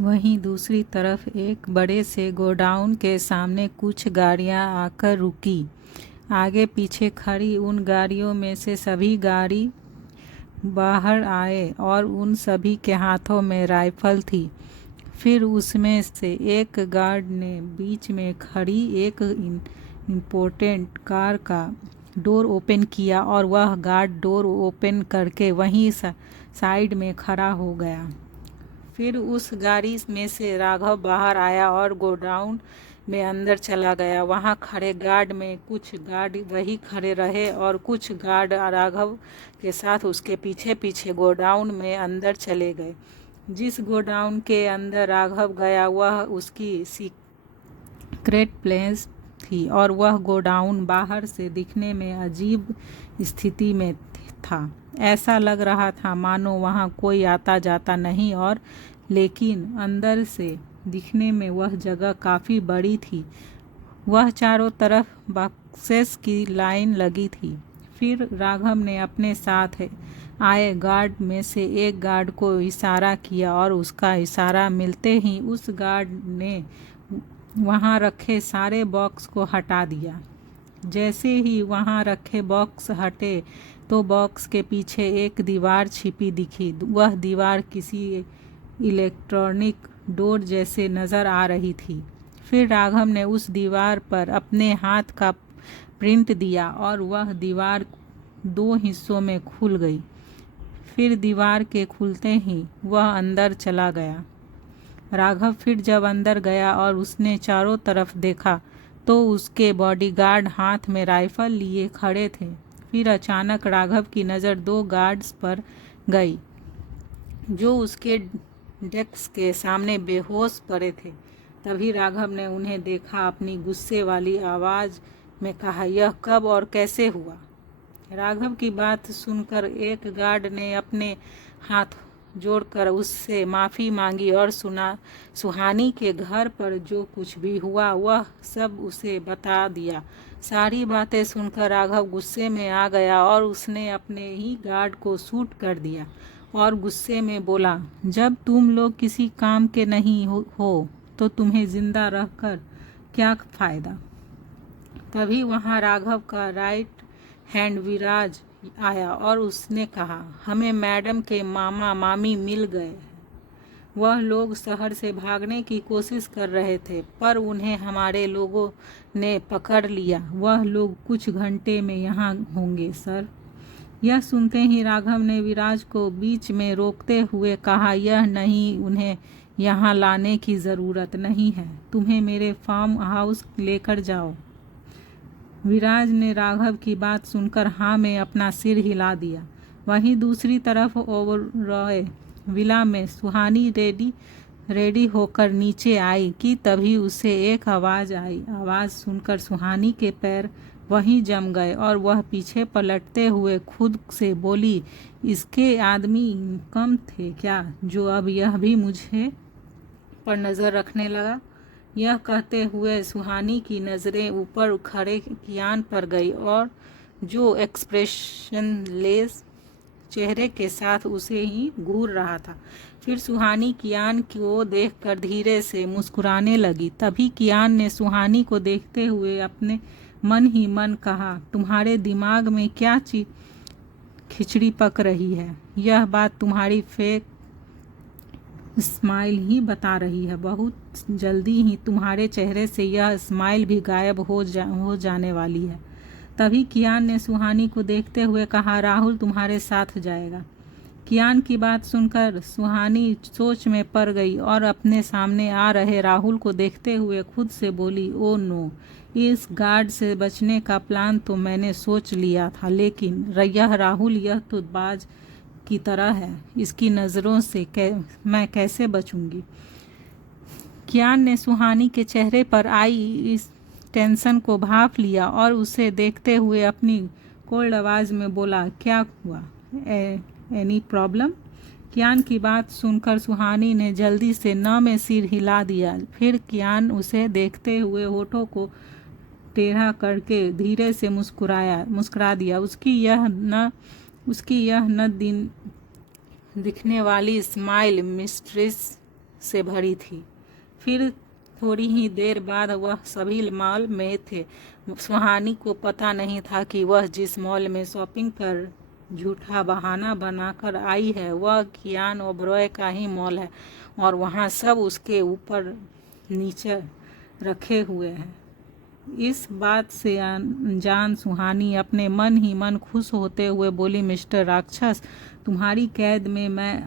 वहीं दूसरी तरफ एक बड़े से गोडाउन के सामने कुछ गाड़ियां आकर रुकी। आगे पीछे खड़ी उन गाड़ियों में से सभी गाड़ी बाहर आए और उन सभी के हाथों में राइफल थी। फिर उसमें से एक गार्ड ने बीच में खड़ी एक इम्पोर्टेंट कार का डोर ओपन किया और वह गार्ड डोर ओपन करके वहीं साइड में खड़ा हो गया। फिर उस गाड़ी में से राघव बाहर आया और गोडाउन में अंदर चला गया। वहां खड़े गार्ड में कुछ गार्ड वही खड़े रहे और कुछ गार्ड राघव के साथ उसके पीछे पीछे गोडाउन में अंदर चले गए। जिस गोडाउन के अंदर राघव गया वह उसकी सीक्रेट प्लेस थी और वह गोडाउन बाहर से दिखने में अजीब स्थिति में था। ऐसा लग रहा था मानो वहाँ कोई आता जाता नहीं और लेकिन अंदर से दिखने में वह जगह काफ़ी बड़ी थी। वह चारों तरफ बॉक्सेस की लाइन लगी थी। फिर राघव ने अपने साथ आए गार्ड में से एक गार्ड को इशारा किया और उसका इशारा मिलते ही उस गार्ड ने वहाँ रखे सारे बॉक्स को हटा दिया। जैसे ही वहाँ रखे बॉक्स हटे तो बॉक्स के पीछे एक दीवार छिपी दिखी। वह दीवार किसी इलेक्ट्रॉनिक डोर जैसे नज़र आ रही थी। फिर राघव ने उस दीवार पर अपने हाथ का प्रिंट दिया और वह दीवार दो हिस्सों में खुल गई। फिर दीवार के खुलते ही वह अंदर चला गया। राघव फिर जब अंदर गया और उसने चारों तरफ देखा तो उसके बॉडीगार्ड हाथ में राइफल लिए खड़े थे। फिर अचानक राघव की नज़र दो गार्ड्स पर गई जो उसके डेस्क के सामने बेहोश पड़े थे। तभी राघव ने उन्हें देखा। अपनी गुस्से वाली आवाज़ में कहा, यह कब और कैसे हुआ? राघव की बात सुनकर एक गार्ड ने अपने हाथ जोड़कर उससे माफ़ी मांगी और सुहानी के घर पर जो कुछ भी हुआ वह सब उसे बता दिया। सारी बातें सुनकर राघव गुस्से में आ गया और उसने अपने ही गार्ड को शूट कर दिया और गुस्से में बोला, जब तुम लोग किसी काम के नहीं हो तो तुम्हें जिंदा रहकर क्या फ़ायदा? तभी वहाँ राघव का राइट हैंड विराज आया और उसने कहा, हमें मैडम के मामा मामी मिल गए। वह लोग शहर से भागने की कोशिश कर रहे थे पर उन्हें हमारे लोगों ने पकड़ लिया। वह लोग कुछ घंटे में यहाँ होंगे सर। यह सुनते ही राघव ने विराज को बीच में रोकते हुए कहा, यह नहीं, उन्हें यहाँ लाने की ज़रूरत नहीं है। तुम्हें मेरे फार्म हाउस लेकर जाओ। विराज ने राघव की बात सुनकर हाँ में अपना सिर हिला दिया। वहीं दूसरी तरफ ओबरॉय विला में सुहानी रेडी होकर नीचे आई कि तभी उसे एक आवाज़ आई। आवाज़ सुनकर सुहानी के पैर वहीं जम गए और वह पीछे पलटते हुए खुद से बोली, इसके आदमी कम थे क्या जो अब यह भी मुझे पर नज़र रखने लगा? यह कहते हुए सुहानी की नज़रें ऊपर खड़े कियान पर गई और जो एक्सप्रेशनलेस चेहरे के साथ उसे ही घूर रहा था। फिर सुहानी कियान को देखकर धीरे से मुस्कुराने लगी। तभी कियान ने सुहानी को देखते हुए अपने मन ही मन कहा, तुम्हारे दिमाग में क्या खिचड़ी पक रही है? यह बात तुम्हारी फेक स्माइल ही बता रही है। बहुत जल्दी ही तुम्हारे चेहरे से यह स्माइल भी गायब हो जाने वाली है। तभी कियान ने सुहानी को देखते हुए कहा, राहुल तुम्हारे साथ जाएगा। कियान की बात सुनकर सुहानी सोच में पड़ गई और अपने सामने आ रहे राहुल को देखते हुए खुद से बोली, ओ नो, इस गार्ड से बचने का प्लान तो मैंने सोच लिया था, लेकिन यह राहुल, यह तो बाज की तरह है, इसकी नज़रों से मैं कैसे बचूंगी? कियान ने सुहानी के चेहरे पर आई इस टेंशन को भांप लिया और उसे देखते हुए अपनी कोल्ड आवाज़ में बोला, क्या हुआ? Any problem? कियान की बात सुनकर सुहानी ने जल्दी से न में सिर हिला दिया। फिर कियान उसे देखते हुए होठों को टेढ़ा करके धीरे से मुस्कुरा दिया। उसकी यह न दिन दिखने वाली स्माइल मिस्ट्रेस से भरी थी। फिर थोड़ी ही देर बाद वह सभी मॉल में थे। सुहानी को पता नहीं था कि वह जिस मॉल में शॉपिंग कर झूठा बहाना बनाकर आई है वह कियान ओबरॉय का ही मॉल है और वहाँ सब उसके ऊपर नीचे रखे हुए हैं। इस बात से अनजान सुहानी अपने मन ही मन खुश होते हुए बोली, मिस्टर राक्षस, तुम्हारी कैद में मैं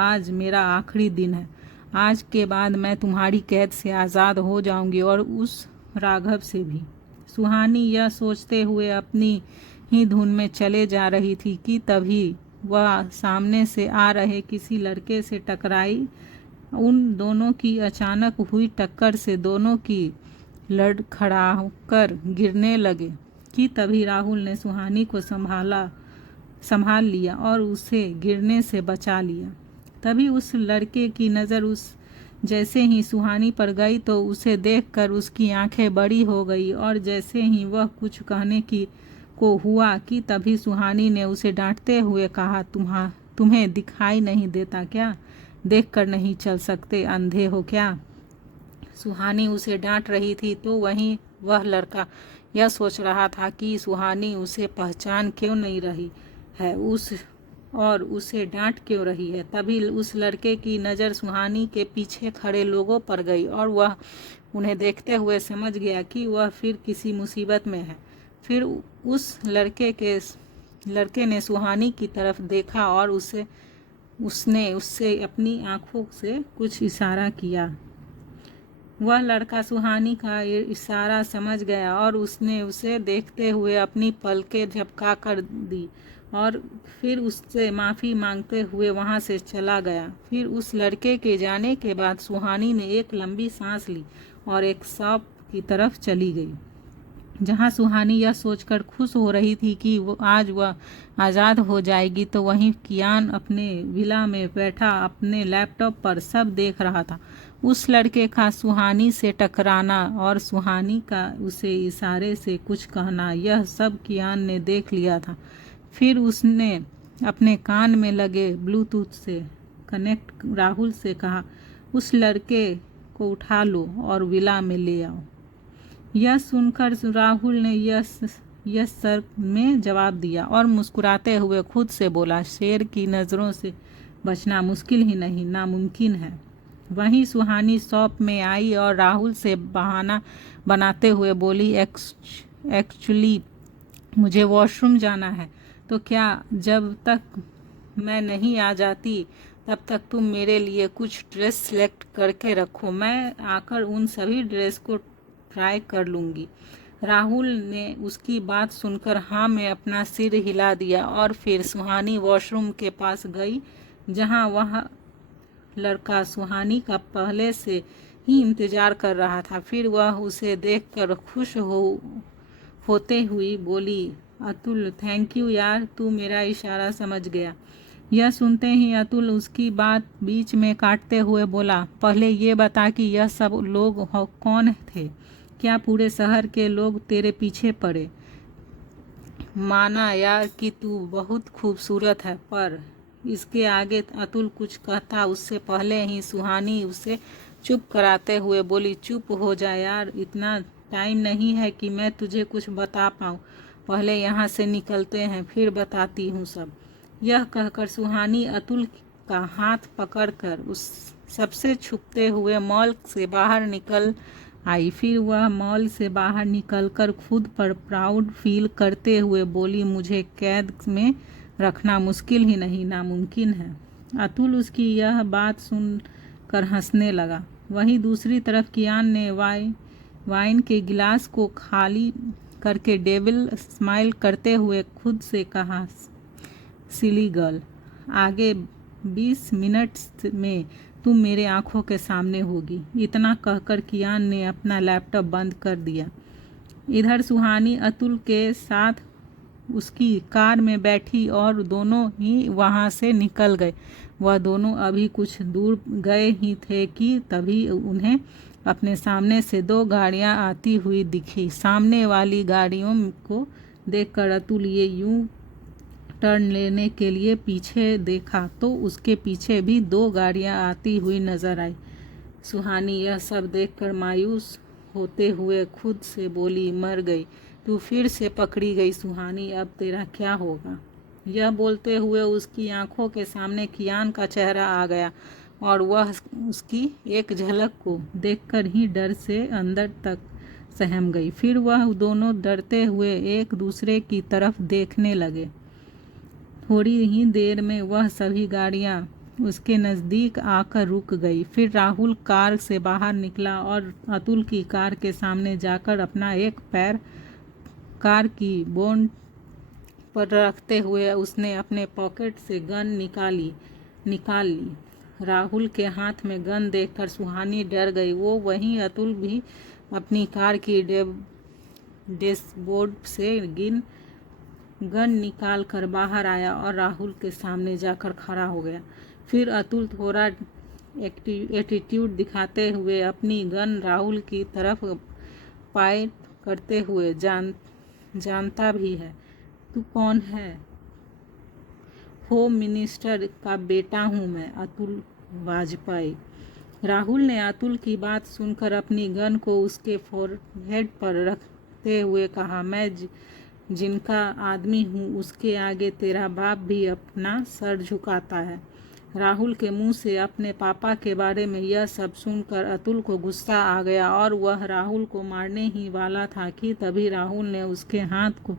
आज मेरा आखिरी दिन है। आज के बाद मैं तुम्हारी कैद से आज़ाद हो जाऊंगी और उस राघव से भी। सुहानी यह सोचते हुए अपनी ही धुन में चले जा रही थी कि तभी वह सामने से आ रहे किसी लड़के से टकराई। उन दोनों की अचानक हुई टक्कर से दोनों की लड़खड़ाकर गिरने लगे कि तभी राहुल ने सुहानी को संभाल लिया और उसे गिरने से बचा लिया। तभी उस लड़के की नज़र उस जैसे ही सुहानी पर गई तो उसे देखकर उसकी आंखें बड़ी हो गई और जैसे ही वह कुछ कहने की को हुआ कि तभी सुहानी ने उसे डांटते हुए कहा, तुम्हें दिखाई नहीं देता क्या? देखकर नहीं चल सकते? अंधे हो क्या? सुहानी उसे डांट रही थी तो वहीं वह लड़का यह सोच रहा था कि सुहानी उसे पहचान क्यों नहीं रही है और उसे डांट क्यों रही है। तभी उस लड़के की नज़र सुहानी के पीछे खड़े लोगों पर गई और वह उन्हें देखते हुए समझ गया कि वह फिर किसी मुसीबत में है। फिर उस लड़के ने सुहानी की तरफ देखा और उसने उससे अपनी आंखों से कुछ इशारा किया। वह लड़का सुहानी का इशारा समझ गया और उसने उसे देखते हुए अपनी पलकें झपका कर दी और फिर उससे माफ़ी मांगते हुए वहाँ से चला गया। फिर उस लड़के के जाने के बाद सुहानी ने एक लंबी सांस ली और एक शॉप की तरफ चली गई जहाँ सुहानी यह सोचकर खुश हो रही थी कि आज वह आज़ाद हो जाएगी, तो वहीं कियान अपने विला में बैठा अपने लैपटॉप पर सब देख रहा था। उस लड़के का सुहानी से टकराना और सुहानी का उसे इशारे से कुछ कहना, यह सब कियान ने देख लिया था। फिर उसने अपने कान में लगे ब्लूटूथ से कनेक्ट राहुल से कहा, उस लड़के को उठा लो और विला में ले आओ। यह सुनकर राहुल ने यस सर में जवाब दिया और मुस्कुराते हुए खुद से बोला, शेर की नज़रों से बचना मुश्किल ही नहीं नामुमकिन है। वहीं सुहानी शॉप में आई और राहुल से बहाना बनाते हुए बोली, एक्चुअली मुझे वॉशरूम जाना है, तो क्या जब तक मैं नहीं आ जाती तब तक तुम मेरे लिए कुछ ड्रेस सेलेक्ट करके रखो, मैं आकर उन सभी ड्रेस को ट्राई कर लूँगी। राहुल ने उसकी बात सुनकर हाँ में अपना सिर हिला दिया और फिर सुहानी वॉशरूम के पास गई जहाँ वह लड़का सुहानी का पहले से ही इंतज़ार कर रहा था। फिर वह उसे देखकर खुश होते हुई बोली, अतुल थैंक यू यार, तू मेरा इशारा समझ गया। यह सुनते ही अतुल उसकी बात बीच में काटते हुए बोला, पहले ये बता कि यह सब लोग कौन थे? क्या पूरे शहर के लोग तेरे पीछे पड़े? माना यार कि तू बहुत खूबसूरत है, पर इसके आगे अतुल कुछ कहता उससे पहले ही सुहानी उसे चुप कराते हुए बोली, चुप हो जा यार, इतना टाइम नहीं है कि मैं तुझे कुछ बता पाऊँ। पहले यहाँ से निकलते हैं, फिर बताती हूँ सब। यह कहकर सुहानी अतुल का हाथ पकड़कर उस सबसे छुपते हुए मॉल से बाहर निकल आई। फिर वह मॉल से बाहर निकलकर खुद पर प्राउड फील करते हुए बोली, मुझे कैद में रखना मुश्किल ही नहीं नामुमकिन है। अतुल उसकी यह बात सुनकर हंसने लगा। वहीं दूसरी तरफ कियान ने वाइन के गिलास को खाली करके डेविल स्माइल करते हुए खुद से कहा, सिली गर्ल, आगे 20 मिनट में तुम मेरे आंखों के सामने होगी। इतना कहकर कियान ने अपना लैपटॉप बंद कर दिया। इधर सुहानी अतुल के साथ उसकी कार में बैठी और दोनों ही वहां से निकल गए। वह दोनों अभी कुछ दूर गए ही थे कि तभी उन्हें अपने सामने से 2 गाड़ियां आती हुई दिखी। सामने वाली गाड़ियों को देखकर अतुल ये यूं टर्न लेने के लिए पीछे देखा तो उसके पीछे भी 2 गाड़ियां आती हुई नजर आई। सुहानी यह सब देखकर मायूस होते हुए खुद से बोली, मर गई, तू फिर से पकड़ी गई सुहानी, अब तेरा क्या होगा। यह बोलते हुए उसकी आंखों के सामने कियान का चेहरा आ गया और वह उसकी एक झलक को देखकर ही डर से अंदर तक सहम गई। फिर वह दोनों डरते हुए एक दूसरे की तरफ देखने लगे। थोड़ी ही देर में वह सभी गाड़ियां उसके नज़दीक आकर रुक गई। फिर राहुल कार से बाहर निकला और अतुल की कार के सामने जाकर अपना एक पैर कार की बोनट पर रखते हुए उसने अपने पॉकेट से गन निकाल ली। राहुल के हाथ में गन देखकर सुहानी डर गई। वो वहीं अतुल भी अपनी कार की डैशबोर्ड से गन निकाल कर बाहर आया और राहुल के सामने जाकर खड़ा हो गया। फिर अतुल थोड़ा एटीट्यूड दिखाते हुए अपनी गन राहुल की तरफ पॉइंट करते हुए जानता भी है, तू कौन है। होम मिनिस्टर का बेटा हूँ मैं, अतुल वाजपेयी। राहुल ने अतुल की बात सुनकर अपनी गन को उसके फोरहेड पर रखते हुए कहा, मैं जिनका आदमी हूँ उसके आगे तेरा बाप भी अपना सर झुकाता है। राहुल के मुंह से अपने पापा के बारे में यह सब सुनकर अतुल को गुस्सा आ गया और वह राहुल को मारने ही वाला था कि तभी राहुल ने उसके हाथ को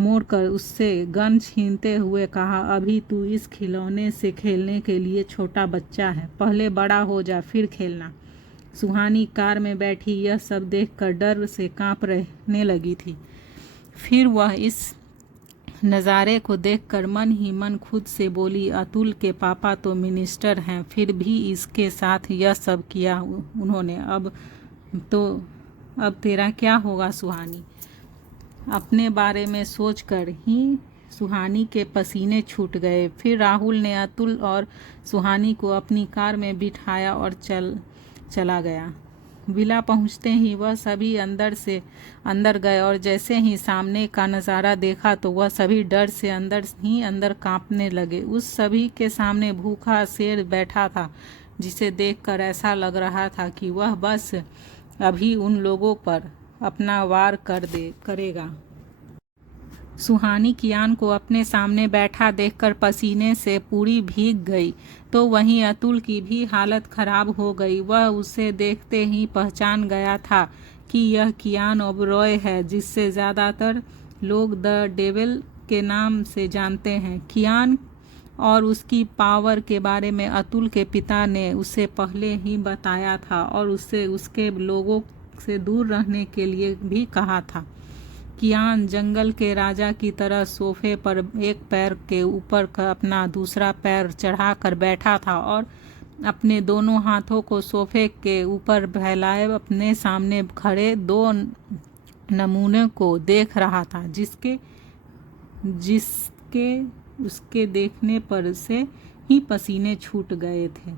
मोड़कर उससे गन छीनते हुए कहा, अभी तू इस खिलौने से खेलने के लिए छोटा बच्चा है, पहले बड़ा हो जा फिर खेलना। सुहानी कार में बैठी यह सब देखकर डर से कांप रहने लगी थी। फिर वह इस नज़ारे को देखकर मन ही मन खुद से बोली, अतुल के पापा तो मिनिस्टर हैं, फिर भी इसके साथ यह सब किया उन्होंने। अब तेरा क्या होगा सुहानी। अपने बारे में सोचकर ही सुहानी के पसीने छूट गए। फिर राहुल ने अतुल और सुहानी को अपनी कार में बिठाया और चला गया। विला पहुंचते ही वह सभी अंदर गए और जैसे ही सामने का नज़ारा देखा तो वह सभी डर से अंदर कांपने लगे। उस सभी के सामने भूखा शेर बैठा था जिसे देखकर ऐसा लग रहा था कि वह बस अभी उन लोगों पर अपना वार करेगा। सुहानी कियान को अपने सामने बैठा देखकर पसीने से पूरी भीग गई, तो वहीं अतुल की भी हालत खराब हो गई। वह उसे देखते ही पहचान गया था कि यह कियान ओबरॉय है, जिससे ज़्यादातर लोग द डेविल के नाम से जानते हैं। कियान और उसकी पावर के बारे में अतुल के पिता ने उसे पहले ही बताया था और उससे उसके लोगों से दूर रहने के लिए भी कहा था। कियान जंगल के राजा की तरह सोफे पर एक पैर के ऊपर अपना दूसरा पैर चढ़ाकर बैठा था और अपने दोनों हाथों को सोफे के ऊपर फैलाए अपने सामने खड़े 2 नमूने को देख रहा था, जिसके उसके देखने पर से ही पसीने छूट गए थे।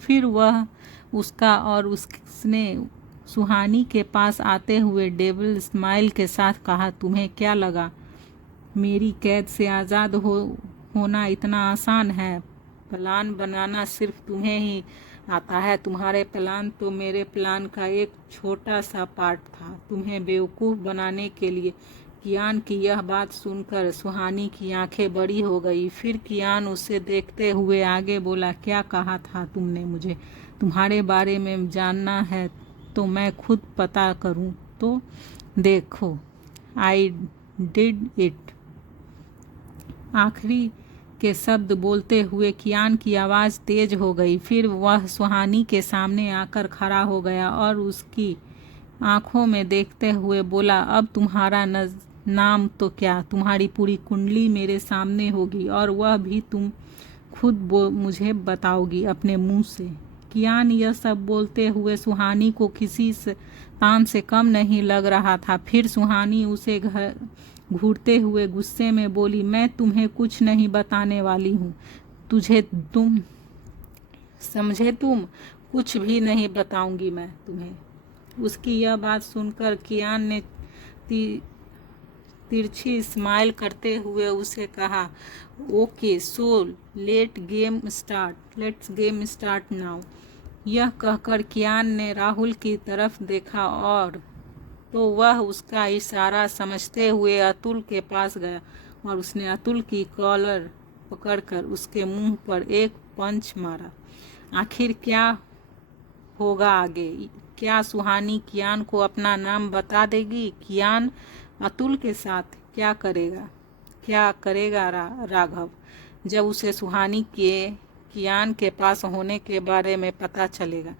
फिर वह उसका और उसने सुहानी के पास आते हुए डेविल स्माइल के साथ कहा, तुम्हें क्या लगा मेरी कैद से आज़ाद होना इतना आसान है? प्लान बनाना सिर्फ तुम्हें ही आता है। तुम्हारे प्लान तो मेरे प्लान का एक छोटा सा पार्ट था, तुम्हें बेवकूफ़ बनाने के लिए। कियान की यह बात सुनकर सुहानी की आंखें बड़ी हो गई। फिर कियान उसे देखते हुए आगे बोला, क्या कहा था तुमने मुझे? तुम्हारे बारे में जानना है तो मैं खुद पता करूं तो देखो, आई डिड इट। आखिरी के शब्द बोलते हुए कियान की आवाज़ तेज हो गई। फिर वह सुहानी के सामने आकर खड़ा हो गया और उसकी आंखों में देखते हुए बोला, अब तुम्हारा नाम तो क्या, तुम्हारी पूरी कुंडली मेरे सामने होगी और वह भी तुम खुद मुझे बताओगी अपने मुंह से। कियान यह सब बोलते हुए सुहानी को किसी तान से कम नहीं लग रहा था। फिर सुहानी उसे घूरते हुए गुस्से में बोली, मैं तुम्हें कुछ नहीं बताने वाली हूँ, तुम कुछ भी नहीं बताऊंगी मैं तुम्हें। उसकी यह बात सुनकर कियान ने तिरछी स्माइल करते हुए उसे कहा, okay so let's game start now. यह कहकर कियान ने राहुल की तरफ देखा और तो वह उसका इशारा समझते हुए अतुल के पास गया और उसने अतुल की कॉलर पकड़कर उसके मुंह पर एक पंच मारा। आखिर क्या होगा आगे? क्या सुहानी कियान को अपना नाम बता देगी? कियान अतुल के साथ क्या करेगा राघव जब उसे सुहानी के कियान के पास होने के बारे में पता चलेगा?